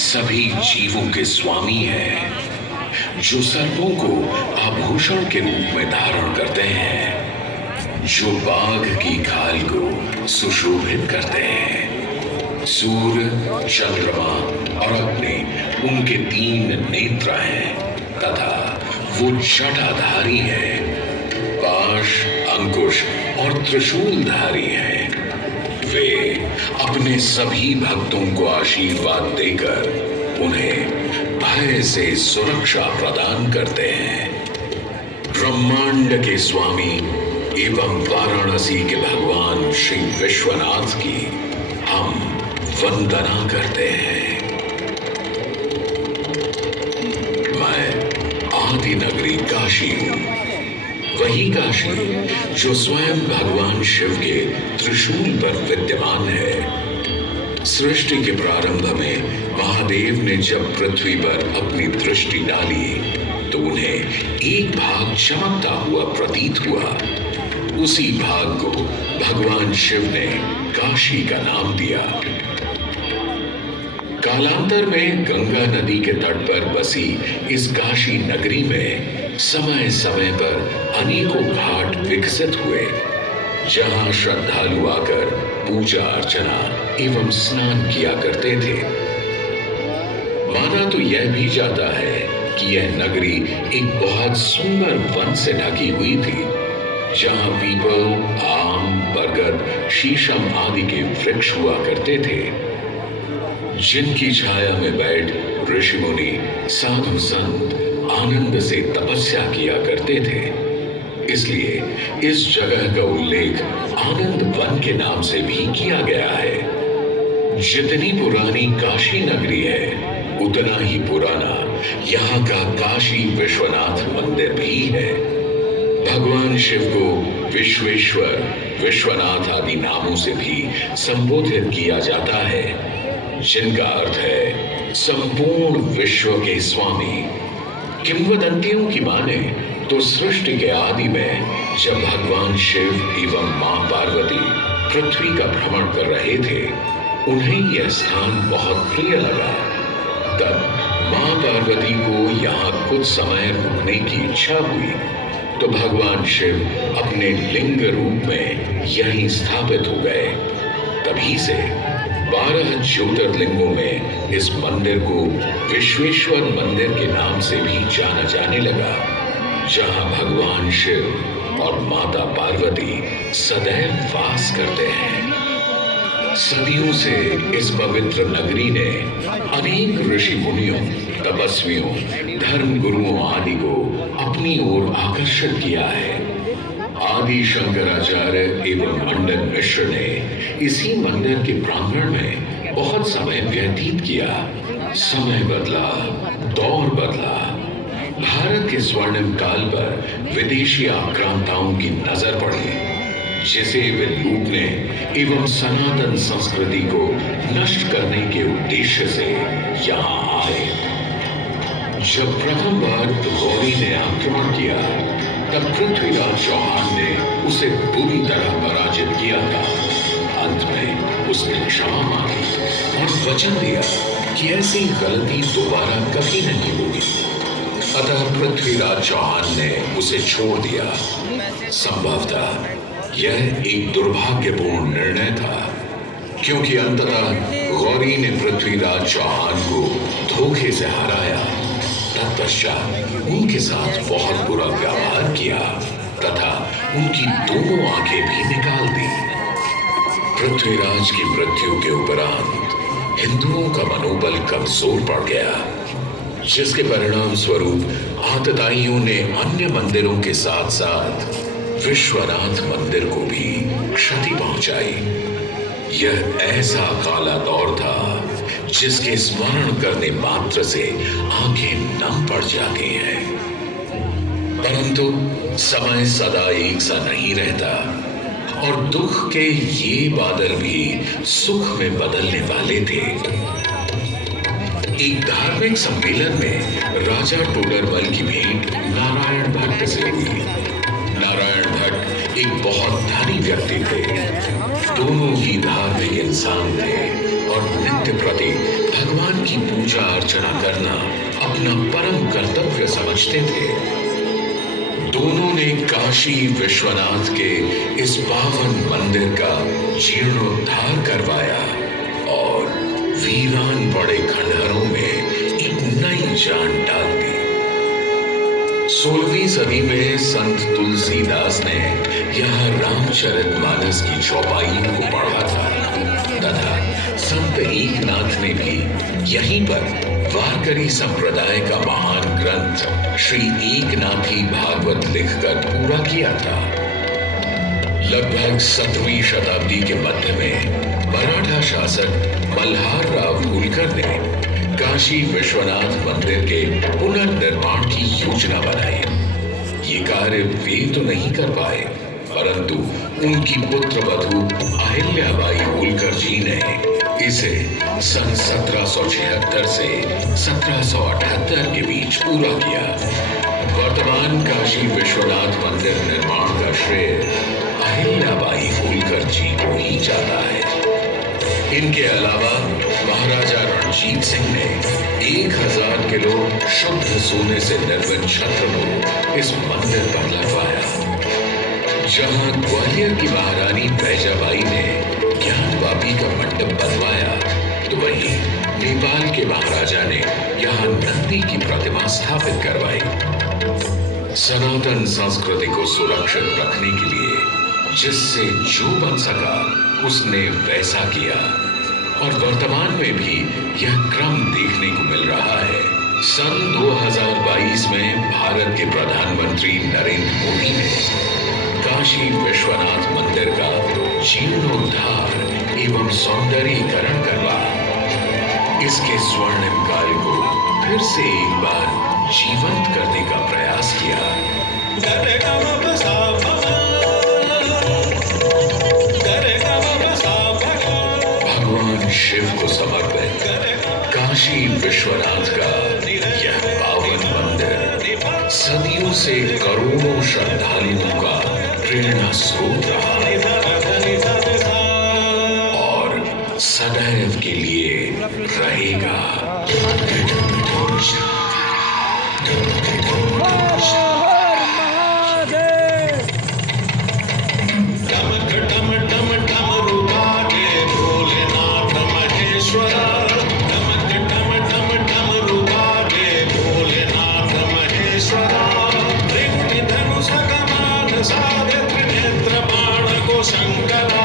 सभी जीवों के स्वामी है, जो सर्पों को आभूषण के रूप में धारण करते हैं, जो बाघ की खाल को सुशोभित करते हैं। सूर्य, चंद्रमा और अग्नि उनके 3 नेत्र हैं तथा वो जटाधारी है, पाश, अंकुश और त्रिशूलधारी है। वे अपने सभी भक्तों को आशीर्वाद देकर उन्हें भय से सुरक्षा प्रदान करते हैं। ब्रह्मांड के स्वामी एवं वाराणसी के भगवान श्री विश्वनाथ की हम वंदना करते हैं। मैं आदि नगरी काशी हूं, वही काशी जो स्वयं भगवान शिव के त्रिशूल पर विद्यमान है। सृष्टि के प्रारंभ में महादेव ने जब पृथ्वी पर अपनी दृष्टि डाली तो उन्हें एक भाग चमकता हुआ प्रतीत हुआ। उसी भाग को भगवान शिव ने काशी का नाम दिया। कालांतर में गंगा नदी के तट पर बसी इस काशी नगरी में समय समय पर अनेकों घाट विकसित हुए, जहां श्रद्धालु आकर पूजा अर्चना एवं स्नान किया करते थे। माना तो यह भी जाता है कि यह नगरी एक बहुत सुंदर वन से ढकी हुई थी, जहां पीपल, आम, बरगद, शीशम आदि के वृक्ष हुआ करते थे, जिनकी छाया में बैठ ऋषि मुनि, साधु संत आनंद से तपस्या किया करते थे। इसलिए इस जगह का उल्लेख आनंद वन के नाम से भी किया गया है। जितनी पुरानी काशी नगरी है, उतना ही पुराना यहाँ का काशी विश्वनाथ मंदिर भी है। भगवान शिव को विश्वेश्वर, विश्वनाथ आदि नामों से भी संबोधित किया जाता है, जिनका अर्थ है संपूर्ण विश्व के स्वामी। किंवदंतियों की माने तो सृष्टि के आदि में जब भगवान शिव एवं मां पार्वती पृथ्वी का भ्रमण कर रहे थे, उन्हें यह स्थान बहुत प्रिय लगा। तब मां पार्वती को यहाँ कुछ समय रुकने की इच्छा हुई, तो भगवान शिव अपने लिंग रूप में यहीं स्थापित हो गए। तभी से 12 ज्योतिर्लिंगों में इस मंदिर को विश्वेश्वर मंदिर के नाम से भी जाना जाने लगा, जहां भगवान शिव और माता पार्वती सदैव वास करते हैं। सदियों से इस पवित्र नगरी ने अनेक ऋषि मुनियों, तपस्वियों, धर्म गुरुओं आदि को अपनी ओर आकर्षित किया है। आदि शंकराचार्य एवं मंडन मिश्र ने इसी मंदिर के प्रांगण में बहुत समय व्यतीत किया। समय बदला, दौर बदला। भारत के स्वर्णिम काल पर विदेशी आक्रांताओं की नजर पड़ी, जिसे वे लूटने एवं सनातन संस्कृति को नष्ट करने के उद्देश्य से यहाँ आए। जब प्रथम बार गौरी ने आक्रमण किया, तब पृथ्वीराज चौहान ने उसे बुरी तरह पराजित किया था। अंत में उसने क्षमा मांगी और वचन दिया कि ऐसी गलती दोबारा कभी नहीं होगी। अतः पृथ्वीराज चौहान ने उसे छोड़ दिया। संभवतः यह एक दुर्भाग्यपूर्ण निर्णय था, क्योंकि अंततः गौरी ने पृथ्वीराज चौहान को धोखे से हराया। तत्पश्चात उनके साथ बहुत बुरा व्यवहार किया तथा उनकी दोनों आंखें भी निकाल दी। पृथ्वीराज की मृत्यु के उपरांत हिंदुओं का मनोबल कमजोर पड़ गया, जिसके परिणाम स्वरूप आतताइयों ने अन्य मंदिरों के साथ साथ विश्वनाथ मंदिर को भी क्षति पहुंचाई। यह ऐसा काला दौर था जिसके स्मरण करने मात्र से आंखें नम पड़ जाती हैं। परंतु समय सदा एक सा नहीं रहता और दुख के ये बादल भी सुख में बदलने वाले थे। एक धार्मिक सम्मेलन में राजा टोडरमल की भेंट नारायण भट्ट से हुई। नारायण भट्ट एक बहुत धनी व्यक्ति थे। दोनों ही धार्मिक इंसान थे और नित्य प्रति भगवान की पूजा अर्चना करना अपना परम कर्तव्य समझते थे। दोनों ने काशी विश्वनाथ के इस पावन मंदिर का जीर्णोद्धार करवाया और वीरान पड़े खंडहरों में एक नई जान डाल दी। 16वीं सदी में संत तुलसीदास ने यहाँ रामचरितमानस की चौपाइयों को पढ़ा था तथा संत एकनाथ ने भी यहीं पर वारकरी संप्रदाय का महान ग्रंथ श्री एकनाथी भागवत लिखकर पूरा किया था। लगभग 7वीं शताब्दी के मध्य में मराठा शासक मल्हार राव होलकर ने काशी विश्वनाथ मंदिर के पुनर्निर्माण की योजना बनाई। ये कार्य वे तो नहीं कर पाए, परंतु उनकी पुत्र वधू अहिल्याबाई होलकर जी ने इसे सन 1776 से 1778 के बीच पूरा किया। वर्तमान काशी विश्वनाथ मंदिर निर्माण का श्रेय अहिल्याबाई होलकर जी को ही जाता है। इनके अलावा महाराजा रणजीत सिंह ने 1000 किलो शुद्ध सोने से निर्मित छत्र को इस मंदिर पर लगवाया। जहां ग्वालियर की महारानी बैजाबाई ने ज्ञानवापी का मंडप बनवाया, तो वहीं नेपाल के महाराजा ने यहाँ नंदी की प्रतिमा स्थापित करवाई। सनातन संस्कृति को सुरक्षित रखने के लिए जिससे जो बन सका उसने वैसा किया और वर्तमान में भी यह क्रम देखने को मिल रहा है। सन 2022 में भारत के प्रधानमंत्री नरेंद्र मोदी ने काशी विश्वनाथ मंदिर का जीर्णोद्धार एवं सौंदर्यीकरण करवा इसके स्वर्णिम काल को फिर से एक बार जीवंत करने का प्रयास किया। भगवान शिव को समर्पित काशी विश्वनाथ का यह पावन मंदिर सदियों से करोड़ों श्रद्धालुओं का प्रेरणा स्रोत रहा और सदैव के लिए रहेगा। शंकर